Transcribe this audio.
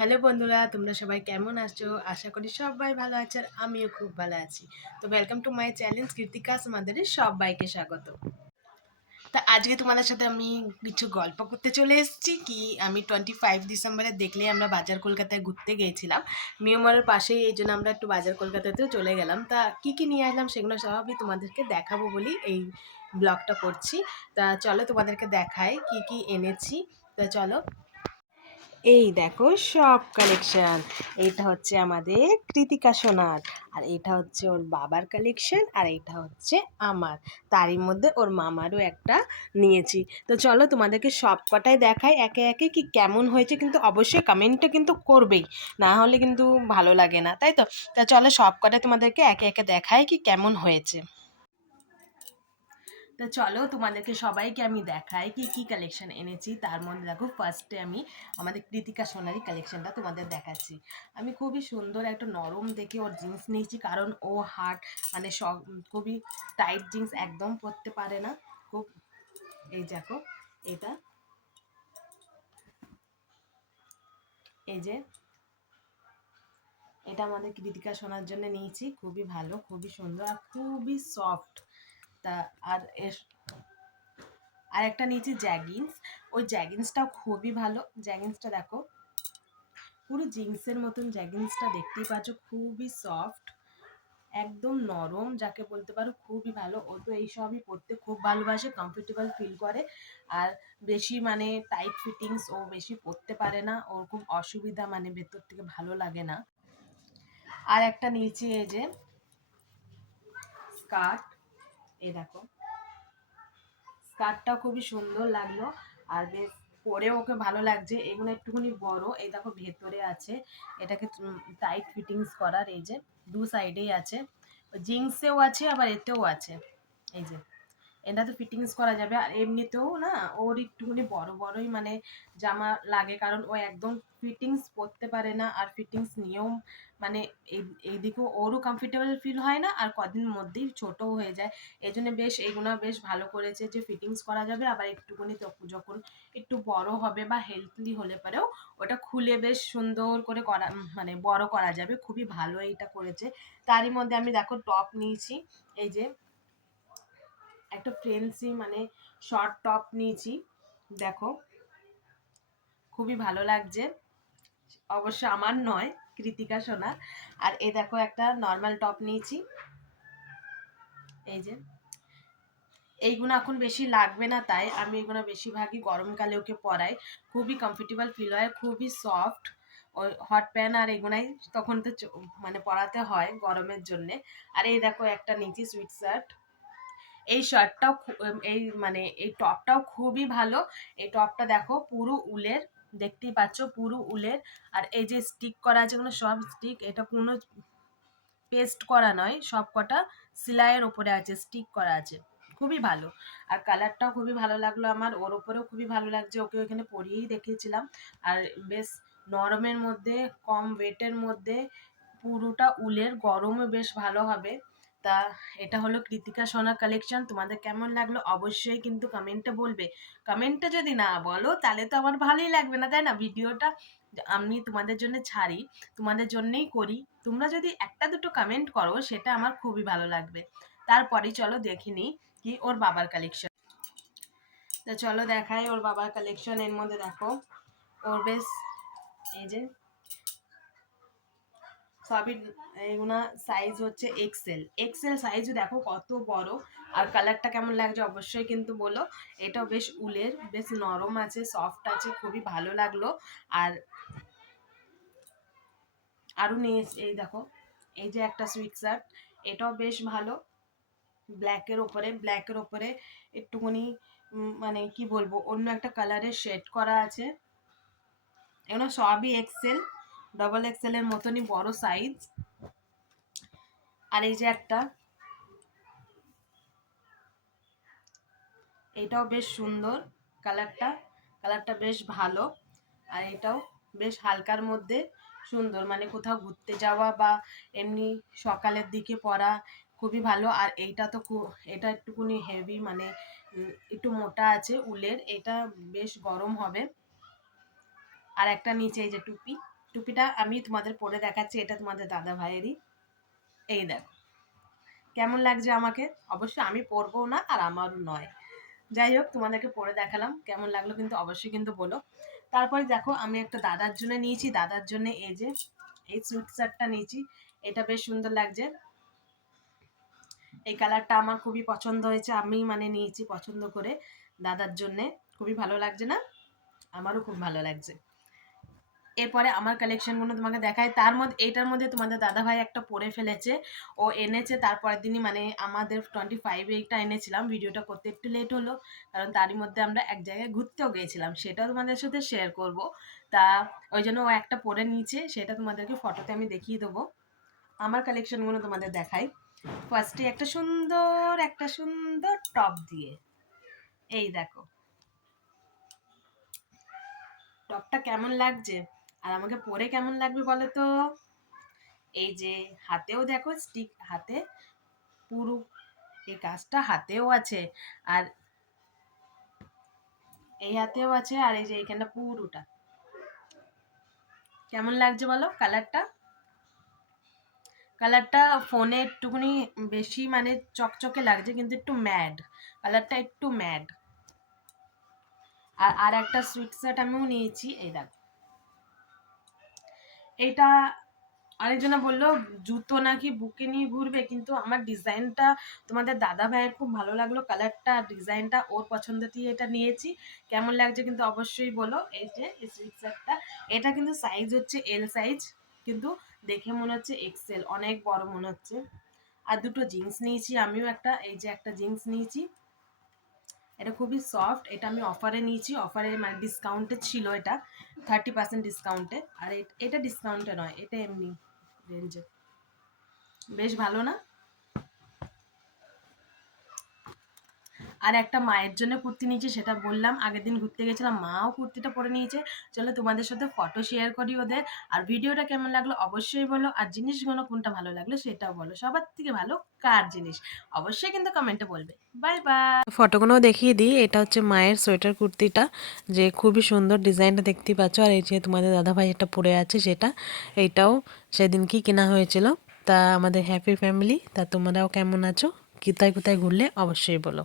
Hello বন্ধুরা, তোমরা সবাই কেমন আছো? আশা করি সবাই ভালো আছে আর আমিও খুব ভালো আছি। তো ওয়েলকাম টু মাই চ্যানেল কৃতিকাস মাদারে সবাইকে স্বাগত। তা আজকে তোমাদের সাথে আমি কিছু গল্প করতে চলে এসেছি। আমি 25 ডিসেম্বরে দেখলে আমরা বাজার কলকাতায় ঘুরতে গিয়েছিলাম মিউমরের পাশেই, এই জন্য আমরা একটু বাজার কলকাতাতেও চলে গেলাম। তা কি নিয়ে আসলাম সেগুলো সবই তোমাদেরকে দেখাবো বলি এই ব্লগটা করছি। তা চলো তোমাদেরকে দেখাই কি এনেছি। তা চলো, এই দেখো সব কালেকশন। এইটা হচ্ছে আমাদের কৃতিকা সোনার, আর এটা হচ্ছে ওর বাবার কালেকশন, আর এটা হচ্ছে আমার। তারই মধ্যে ওর মামারও একটা নিয়েছি। তো চলো তোমাদেরকে সব কটাই দেখাই একে একে কি কেমন হয়েছে, কিন্তু অবশ্যই কমেন্টটা কিন্তু করবেই, না হলে কিন্তু ভালো লাগে না, তাই তো। তা চলো সব কটাই তোমাদেরকে একে একে দেখাই কি কেমন হয়েছে। তো চলো তোমাদেরকে সবাইকে আমি দেখাই কি কালেকশন এনেছি। তার মধ্যে দেখো ফার্স্টে আমি আমাদের কৃতিকা সোনারি কালেকশনটা তোমাদের দেখাচ্ছি। আমি খুবই সুন্দর একটা নরম দেখে ওর জিন্স নিয়েছি, কারণ ও হার্ট মানে সব খুবই টাইট জিন্স একদম পরতে পারে না। খুব, এই দেখো এটা, এই যে এটা আমাদের কৃতিকা সোনার জন্য নিয়েছি। খুবই ভালো, খুবই সুন্দর আর খুবই সফট। তা আর এর আর একটা নিয়েছি জ্যাগিন্স। ওই জ্যাগিন্সটাও খুবই ভালো। জ্যাগিন্সটা দেখো পুরো জিন্সের মতন, জ্যাগিন্সটা দেখতেই পাচ্ছ, খুবই সফট, একদম নরম যাকে বলতে পারো, খুবই ভালো। ও তো এইসবই পরতে খুব ভালোবাসে, কমফোর্টেবল ফিল করে। আর বেশি মানে টাইট ফিটিংস ও বেশি পরতে পারে না, ওর খুব অসুবিধা, মানে ভেতর থেকে ভালো লাগে না। আর একটা নিচে এই যে স্কার্ট, এই দেখো স্কার্টটা খুবই সুন্দর লাগলো, আর বেশ পরে ওকে ভালো লাগছে। এগুলো একটুখানি বড়, এই দেখো ভেতরে আছে এটাকে টাইট ফিটিংস করার, এই যে দু সাইডেই আছে, জিন্সেও আছে আবার এতেও আছে, এই যে এটাতে ফিটিংস করা যাবে। আর এমনিতেও না ওর একটুখানি বড় বড়ই মানে জামা লাগে, কারণ ও একদম ফিটিংস পরতে পারে না, আর ফিটিংস নিয়েও মানে এইদিকেও ওরও কমফোর্টেবল ফিল হয় না, আর কদিন মধ্যেই ছোটও হয়ে যায়। এই জন্য বেশ এইগুলো বেশ ভালো করেছে যে ফিটিংস করা যাবে, আবার একটুখানি যখন একটু বড় হবে বা হেলথলি হলে পরেও ওটা খুলে বেশ সুন্দর করে করা মানে বড় করা যাবে। খুবই ভালো এইটা করেছে। তারই মধ্যে আমি দেখো টপ নিয়েছি, এই যে একটা ফ্রেন্সি মানে শর্ট টপ নিয়েছি, দেখো খুবই ভালো লাগছে। অবশ্য আমার নয়, কৃতিকা সোনার। আর এই দেখো একটা নর্মাল টপ নিয়েছি, এই যে এইগুলো এখন বেশি লাগবে না, তাই আমি এগুলো বেশিরভাগই গরমকালে ওকে পরাই। খুবই কমফোর্টেবল ফিল হয়, খুবই সফট। ওই হট প্যান্ট আর এগুলাই তখন তো মানে পরাতে হয় গরমের জন্যে। আর এই দেখো একটা নিচে সুইট শার্ট। এই শার্টটাও এই মানে এই টপটাও খুবই ভালো। এই টপটা দেখো পুরো উলের, দেখতেই পাচ্ছ পুরো উলের। আর এই যে স্টিক করা আছে, কোনো সব স্টিক, এটা কোনো পেস্ট করা নয়, সব কটা সেলাইয়ের ওপরে আছে, স্টিক করা আছে, খুবই ভালো। আর কালারটাও খুবই ভালো লাগলো আমার, ওর ওপরেও খুবই ভালো লাগছে, ওকে ওখানে পরিয়েই দেখিয়েছিলাম। আর বেশ নরমের মধ্যে, কম ওয়েটের মধ্যে, পুরোটা উলের, গরমও বেশ ভালো হবে। তা এটা হলো কৃতিকা সোনা কালেকশন। তোমাদের কেমন লাগলো অবশ্যই কিন্তু কমেন্টে বলবে। কমেন্টে যদি না বলো তাহলে তো আমার ভালোই লাগবে না, তাই না? ভিডিওটা আমি তোমাদের জন্য ছাড়ি, তোমাদের জন্যই করি। তোমরা যদি একটা দুটো কমেন্ট করো সেটা আমার খুবই ভালো লাগবে। তারপরেই চলো দেখে নিই কি ওর বাবার কালেকশন। তো চলো দেখাই ওর বাবার কালেকশন। এর মধ্যে দেখো ওর বেশ এই যে সবই, এগুলো সাইজ হচ্ছে এক্সেল। এক্সেল সাইজ দেখো কত বড়। আর কালারটা কেমন লাগছে অবশ্যই কিন্তু বলো। এটাও বেশ উলের, বেশ নরম আছে, সফট আছে, খুবই ভালো লাগলো। আর আরও নিয়ে এই দেখো এই যে একটা সুইট শার্ট, এটাও বেশ ভালো। ব্ল্যাকের ওপরে একটুখানি মানে কি বলবো, অন্য একটা কালারের শেড করা আছে। এগুলো সবই এক্সেল, ডবল এক্সেল এর মতনই বড় সাইজ। আর এই যে একটা, এটাও বেশ সুন্দর কালারটা, কালারটা বেশ ভালো। আর এটাও বেশ হালকার মধ্যে সুন্দর, মানে কোথাও ঘুরতে যাওয়া বা এমনি সকালের দিকে পরা খুবই ভালো। আর এইটা তো এটা একটুখানি হেভি, মানে একটু মোটা আছে উলের, এটা বেশ গরম হবে। আর একটা নিচে এই যে টুপি, টুপিটা আমি তোমাদের পরে দেখাচ্ছি, এটা তোমাদের দাদা ভাইয়েরই। এই দেখো কেমন লাগছে আমাকে, অবশ্যই আমি পরবো না আর আমারও নয়, যাই হোক তোমাদেরকে পরে দেখালাম, কেমন লাগলো কিন্তু অবশ্যই কিন্তু বলো। তারপরে দেখো আমি একটা দাদার জন্য নিয়েছি, দাদার জন্য এই যে এই সুইট শার্টটা নিয়েছি, এটা বেশ সুন্দর লাগছে, এই কালারটা আমার খুবই পছন্দ হয়েছে, আমি মানে নিয়েছি পছন্দ করে দাদার জন্যে, খুবই ভালো লাগছে না, আমারও খুব ভালো লাগছে। এরপরে আমার কালেকশনগুলো তোমাকে দেখায়, তার মধ্যে এইটার মধ্যে তোমাদের দাদাভাই একটা পরে ফেলেছে, ও এনেছে তারপরের দিনই, মানে আমাদের 25 এইটা এনেছিলাম, ভিডিওটা করতে একটু লেট হলো কারণ তারই মধ্যে আমরা এক জায়গায় ঘুরতেও গিয়েছিলাম, সেটাও তোমাদের সাথে শেয়ার করব। তা ওই জন্য ও একটা পরে নিয়েছে, সেটা তোমাদেরকে ফটোতে আমি দেখিয়ে দেবো। আমার কালেকশনগুলো তোমাদের দেখাই, ফার্স্টে একটা সুন্দর টপ দিয়ে, এই দেখো টপটা কেমন লাগছে আর আমাকে পরে কেমন লাগবে বলো তো। এই যে হাতেও দেখো স্টিক, হাতে পুরো এই কাজটা হাতেও আছে, আর এই হাতেও আছে, আর এই যে এইখানটা পুরোটা কেমন লাগছে বলো কালারটা। কালারটা ফোনে একটুখানি বেশি মানে চকচকে লাগছে, কিন্তু একটু ম্যাড, কালারটা একটু ম্যাড। আর আর একটা সুইট শার্ট আমিও নিয়েছি, এই দেখো এটা, আরেকজনা বললো জুতো নাকি বুকে নিয়ে ঘুরবে, কিন্তু আমার ডিজাইনটা তোমাদের দাদা ভাইয়ের খুব ভালো লাগলো, কালারটা ডিজাইনটা ওর পছন্দ দিয়ে এটা নিয়েছি, কেমন লাগছে কিন্তু অবশ্যই বলো। এই যে সুইট শার্টটা, এটা কিন্তু সাইজ হচ্ছে এল সাইজ, কিন্তু দেখে মনে হচ্ছে এক্সেল, অনেক বড় মনে হচ্ছে। আর দুটো জিন্স নিয়েছি আমিও, একটা এই যে একটা জিন্স নিয়েছি, এটা খুবই সফট, এটা আমি অফারে নিয়েছি, অফারে মানে ডিসকাউন্টে ছিল এটা, 30% ডিসকাউন্টে, আর এটা ডিসকাউন্টে নয়, এটা এমনি রেঞ্জে, বেশ ভালো না। আর একটা মায়ের জন্য কুর্তি নিয়েছি, সেটা বললাম আগের দিন ঘুরতে গেছিলাম, মাও কুর্তিটা পরে নিয়েছে, চলো তোমাদের সাথে ফটো শেয়ার করি ওদের। আর ভিডিওটা কেমন লাগলো অবশ্যই বলো, আর জিনিসগুলো কোনটা ভালো লাগলো সেটাও বলো, সবার থেকে ভালো কার জিনিস অবশ্যই কিন্তু কমেন্টে বলবে। Bye bye. ফটোগুলো দেখিয়ে দিই, এটা হচ্ছে মায়ের সোয়েটার কুর্তিটা, যে খুবই সুন্দর ডিজাইনটা দেখতেই পাচ্ছ, আর এই যে তোমাদের দাদাভাই এটা পরে আছে সেটা, এইটাও সেদিন কি কেনা হয়েছিল। তা আমাদের হ্যাপি ফ্যামিলি, তা তোমরাও কেমন আছো, কোথায় কোথায় ঘুরলে অবশ্যই বলো।